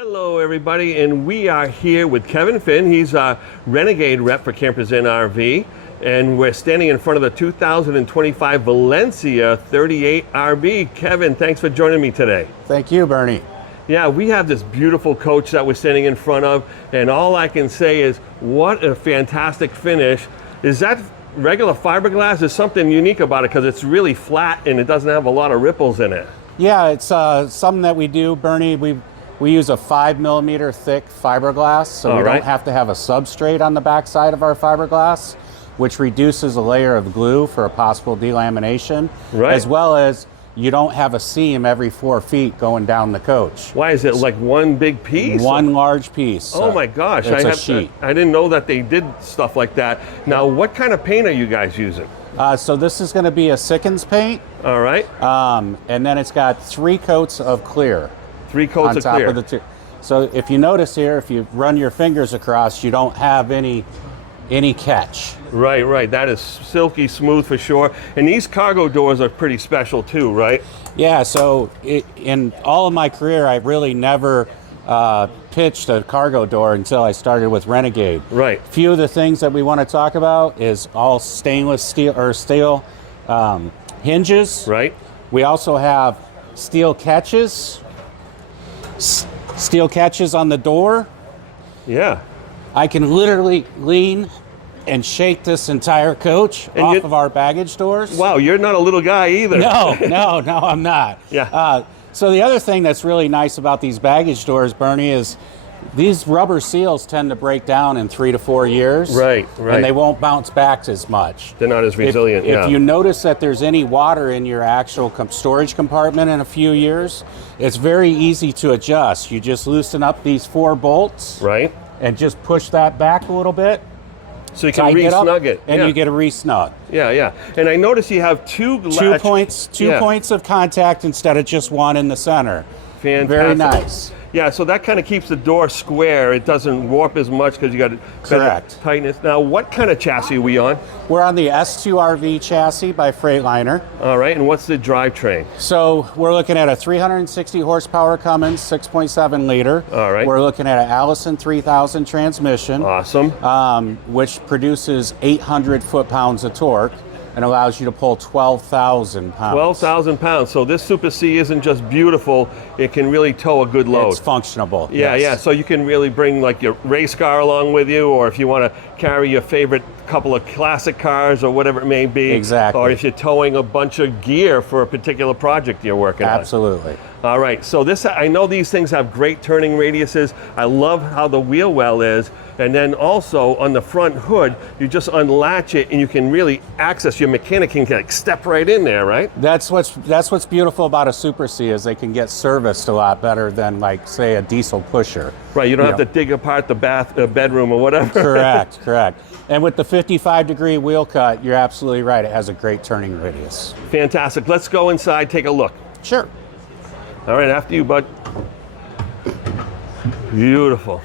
Hello everybody, and we are here with Kevin Finn. He's a Renegade rep for 𝒂𝒊𝒍𝒂𝒃𝒍𝒆 RV, and we're standing in front of the 2025 Valencia 38 RB. Kevin, thanks for joining me today. Thank you, Bernie. Yeah, we have this beautiful coach that we're standing in front of, and all I can say is what a fantastic finish. Is that regular fiberglass? There's something unique about it because it's really flat and it doesn't have a lot of ripples in it. Yeah, it's something that we do, Bernie. We use a 5mm thick fiberglass, so we don't have to have a substrate on the backside of our fiberglass, which reduces a layer of glue for a possible delamination, as well as you don't have a seam every 4 feet going down the coach. Why is it like one big piece? One large piece. Oh my gosh, it's a sheet. I didn't know that they did stuff like that. Now, what kind of paint are you guys using? So this is going to be a 𝒂𝒂𝒂𝒃𝒍𝒂𝒂 paint. All right. And then it's got 3 coats of clear. 3 coats of clear. On top of the 2. So if you notice here, if you run your fingers across, you don't have any catch. Right. That is silky smooth for sure. And these cargo doors are pretty special too, right? Yeah, so in all of my career, I really never pitched a cargo door until I started with Renegade. Right. A few of the things that we want to talk about is all stainless steel or steel hinges. Right. We also have steel catches. Steel catches on the door. Yeah. I can literally lean and shake this entire coach off of our baggage doors. Wow, you're not a little guy either. No, I'm not. Yeah. So the other thing that's really nice about these baggage doors, Bernie, is these rubber seals tend to break down in 3 to 4 years. Right. And they won't bounce back as much. They're not as resilient. If you notice that there's any water in your actual storage compartment in a few years, it's very easy to adjust. You just loosen up these 4 bolts. Right. And just push that back a little bit. So you can re-snug it. And you get a re-snug. Yeah. And I notice you have two points of contact instead of just one in the center. Fantastic. Very nice. Yeah, so that kind of keeps the door square. It doesn't warp as much because you got better tightness. Now, what kind of chassis are we on? We're on the S2RV chassis by Freightliner. All right, and what's the drivetrain? So we're looking at a 360 horsepower Cummins 6.7 liter. All right. We're looking at an Allison 3000 transmission. Awesome. Which produces 800 foot-pounds of torque and allows you to pull 12,000 pounds. 12,000 pounds. So this Super C isn't just beautiful, it can really tow a good load. It's functionable. Yeah. So you can really bring like your race car along with you, or if you want to carry your favorite couple of classic cars or whatever it may be. Exactly. Or if you're towing a bunch of gear for a particular project you're working on. Absolutely. All right, so I know these things have great turning radiuses. I love how the wheel well is. And then also on the front hood, you just unlatch it and you can really access, your mechanic can like step right in there, right? That's what's beautiful about a Super C is they can get serviced a lot better than like say a diesel pusher. Right, you don't have to dig apart the bedroom or whatever. Correct. And with the 55-degree wheel cut, you're absolutely right. It has a great turning radius. Fantastic. Let's go inside, take a look. Sure. All right, after you, bud. Beautiful.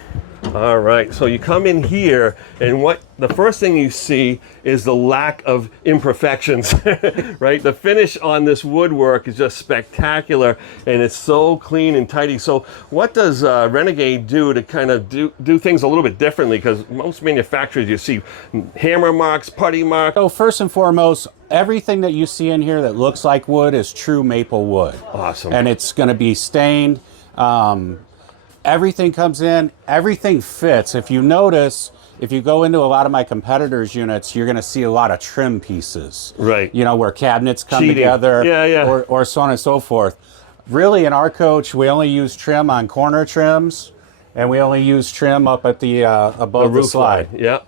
All right, so you come in here, and the first thing you see is the lack of imperfections, right? The finish on this woodwork is just spectacular, and it's so clean and tidy. So what does Renegade do to kind of do things a little bit differently? Because most manufacturers, you see hammer marks, putty marks. So first and foremost, everything that you see in here that looks like wood is true maple wood. Awesome. And it's going to be stained. Everything comes in, everything fits. If you notice, if you go into a lot of my competitors' units, you're going to see a lot of trim pieces. Right. You know, where cabinets come together, or so on and so forth. Really, in our coach, we only use trim on corner trims, and we only use trim up at the above the slide. Yeah.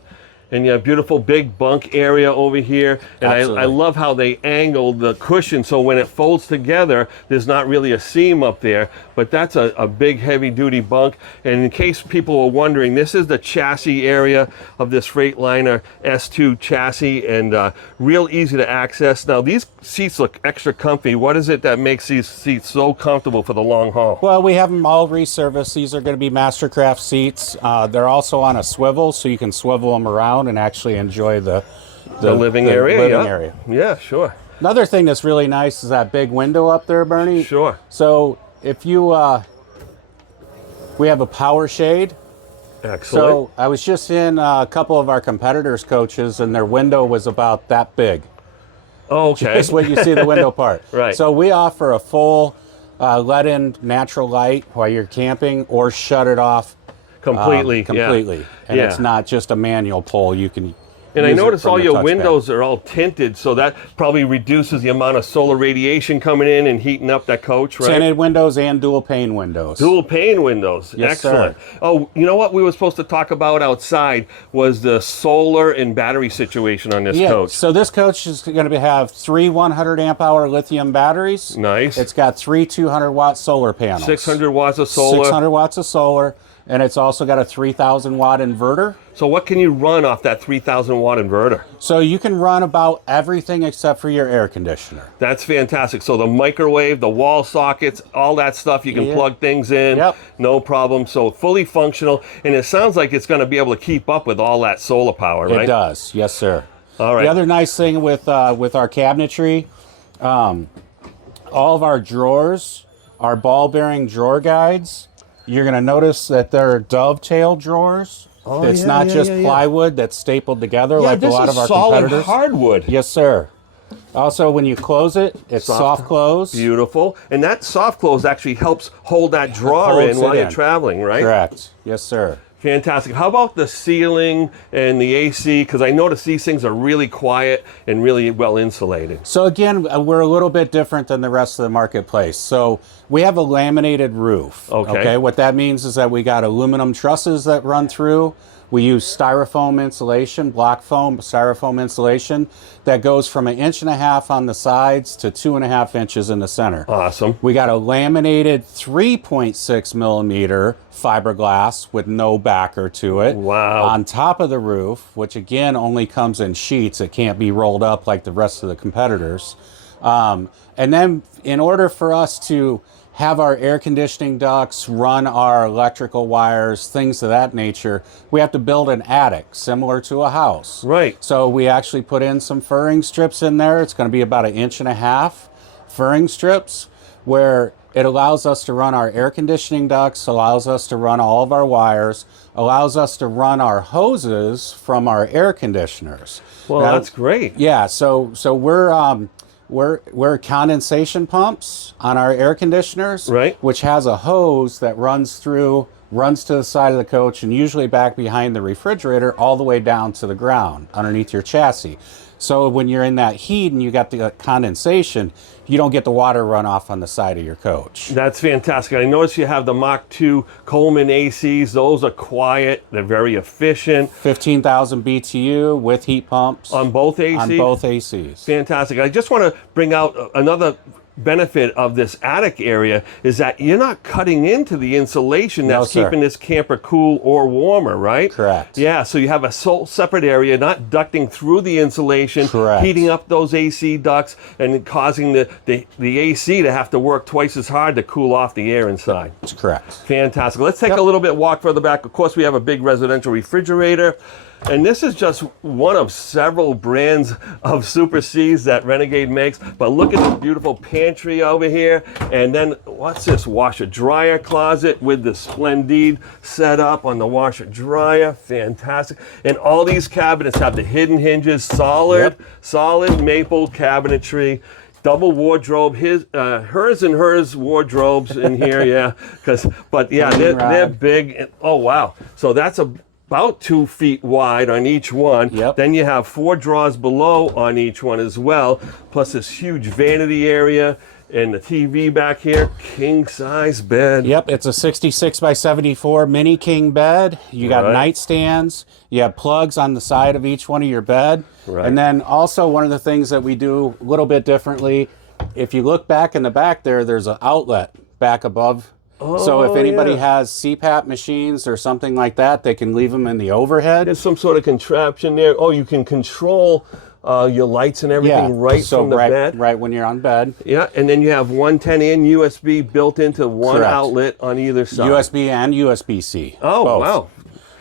And you have beautiful big bunk area over here. And I love how they angled the cushion so when it folds together, there's not really a seam up there. But that's a big heavy duty bunk. And in case people were wondering, this is the chassis area of this Freightliner S2 chassis, and real easy to access. Now these seats look extra comfy. What is it that makes these seats so comfortable for the long haul? Well, we have them all resurfaced. These are going to be Mastercraft seats. They're also on a swivel, so you can swivel them around and actually enjoy the living area. Yeah, sure. Another thing that's really nice is that big window up there, Bernie. Sure. So if you We have a power shade. Excellent. So I was just in a couple of our competitors' coaches, and their window was about that big. Oh, okay. Just what you see the window part. Right. So we offer a full let-in natural light while you're camping, or shut it off completely. completely. And it's not just a manual pull. You can. And I use it notice from all the your touchpad. windows are all tinted, so that probably reduces the amount of solar radiation coming in and heating up that coach, right? Tinted windows and dual pane windows. Dual pane windows. Yes, Excellent. sir. Oh, you know what we were supposed to talk about outside was the solar and battery situation on this coach. So this coach is going to have 3 100 amp hour lithium batteries. Nice. It's got 3 200 watt solar panels. 600 watts of solar. 600 watts of solar, and it's also got a 3,000 watt inverter. So what can you run off that 3,000 watt inverter? So you can run about everything except for your air conditioner. That's fantastic. So the microwave, the wall sockets, all that stuff, you can plug things in, no problem. So fully functional, and it sounds like it's going to be able to keep up with all that solar power, right? It does, yes, sir. All right. The other nice thing with our cabinetry, all of our drawers are ball bearing drawer guides. You're going to notice that they're dovetail drawers. Oh, it's not just plywood that's stapled together like a lot of our solid competitors. Hardwood. Yes, sir. Also, when you close it, it's soft close. Beautiful. And that soft close actually helps hold that drawer in while you're traveling, right? Correct. Yes, sir. Fantastic. How about the ceiling and the AC? Because I notice these things are really quiet and really well insulated. So again, we're a little bit different than the rest of the marketplace. So we have a laminated roof. Okay. What that means is that we got aluminum trusses that run through. We use styrofoam insulation, block foam, styrofoam insulation that goes from 1.5 inches on the sides to 2.5 inches in the center. Awesome. We got a laminated 3.6 millimeter fiberglass with no backer to it. Wow. On top of the roof, which again only comes in sheets. It can't be rolled up like the rest of the competitors. And then in order for us to have our air conditioning ducts, run our electrical wires, things of that nature, we have to build an attic similar to a house. Right. So we actually put in some furring strips in there. It's going to be about 1.5 inches furring strips, where it allows us to run our air conditioning ducts, allows us to run all of our wires, allows us to run our hoses from our air conditioners. Well, now, that's great. Yeah, so we're condensation pumps on our air conditioners, right, which has a hose that runs to the side of the coach and usually back behind the refrigerator all the way down to the ground underneath your chassis. So when you're in that heat and you got the condensation, you don't get the water run off on the side of your coach. That's fantastic. I notice you have the Mach 2 Coleman ACs. Those are quiet. They're very efficient. 15,000 BTU with heat pumps. On both ACs? On both ACs. Fantastic. I just want to bring out another benefit of this attic area is that you're not cutting into the insulation that's keeping this camper cool or warmer, right? Correct. Yeah, so you have a separate area, not ducting through the insulation, heating up those AC ducts and causing the AC to have to work twice as hard to cool off the air inside. That's correct. Fantastic. Let's take a little bit walk further back. Of course, we have a big residential refrigerator. And this is just one of several brands of Super Cs that Renegade makes. But look at this beautiful pantry over here. And then what's this? Washer dryer closet with the Splendide set up on the washer dryer. Fantastic. And all these cabinets have the hidden hinges, solid maple cabinetry. Double wardrobe, hers and hers wardrobes in here, yeah. They're big. Oh wow! So that's about 2 feet wide on each one. Then you have 4 drawers below on each one as well, plus this huge vanity area and the TV back here, king size bed. Yep, it's a 66 by 74 mini king bed. You got nightstands, you have plugs on the side of each one of your bed. And then also one of the things that we do a little bit differently, if you look back in the back there's an outlet back above. So if anybody has CPAP machines or something like that, they can leave them in the overhead. There's some sort of contraption there. Oh, you can control your lights and everything from the bed. Right when you're on bed. Yeah, and then you have one 10-in USB built into one outlet on either side. USB and USB-C. Oh, both. wow.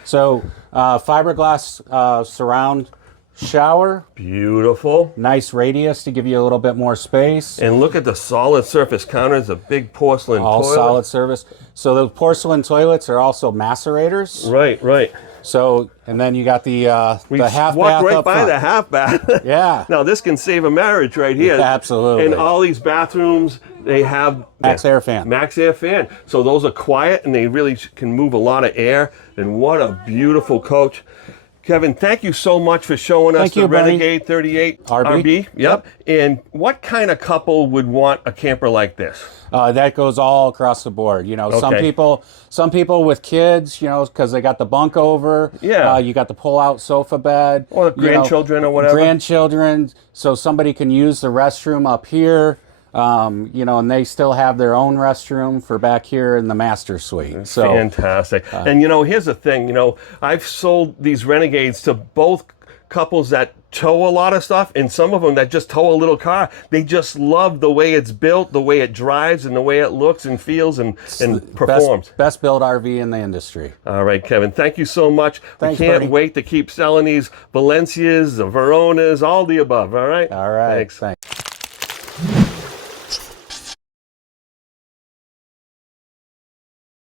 So fiberglass surround shower. Beautiful. Nice radius to give you a little bit more space. And look at the solid surface counters, a big porcelain All toilet. solid surface. So the porcelain toilets are also macerators. Right, right. So, and then you got the half bath walked right up by front. the half bath. Yeah. Now this can save a marriage right here. Yeah, absolutely. And all these bathrooms, they have Max air fan. Max air fan. So those are quiet and they really can move a lot of air. And what a beautiful coach. Kevin, thank you so much for showing us the Renegade 38 RB. Yep. And what kind of couple would want a camper like this? That goes all across the board. You know, some people with kids, you know, because they got the bunk over. Yeah. You got the pull-out sofa bed. Or grandchildren or whatever. Grandchildren, so somebody can use the restroom up here. You know, and they still have their own restroom for back here in the master suite. So fantastic. And you know, here's the thing, you know, I've sold these Renegades to both couples that tow a lot of stuff and some of them that just tow a little car. They just love the way it's built, the way it drives, and the way it looks and feels and performs. Best built RV in the industry. All right, Kevin, thank you so much. Thanks, we can't Bernie. wait to keep selling these Valencias, the Veronas, all the above. All right? All right. Thanks.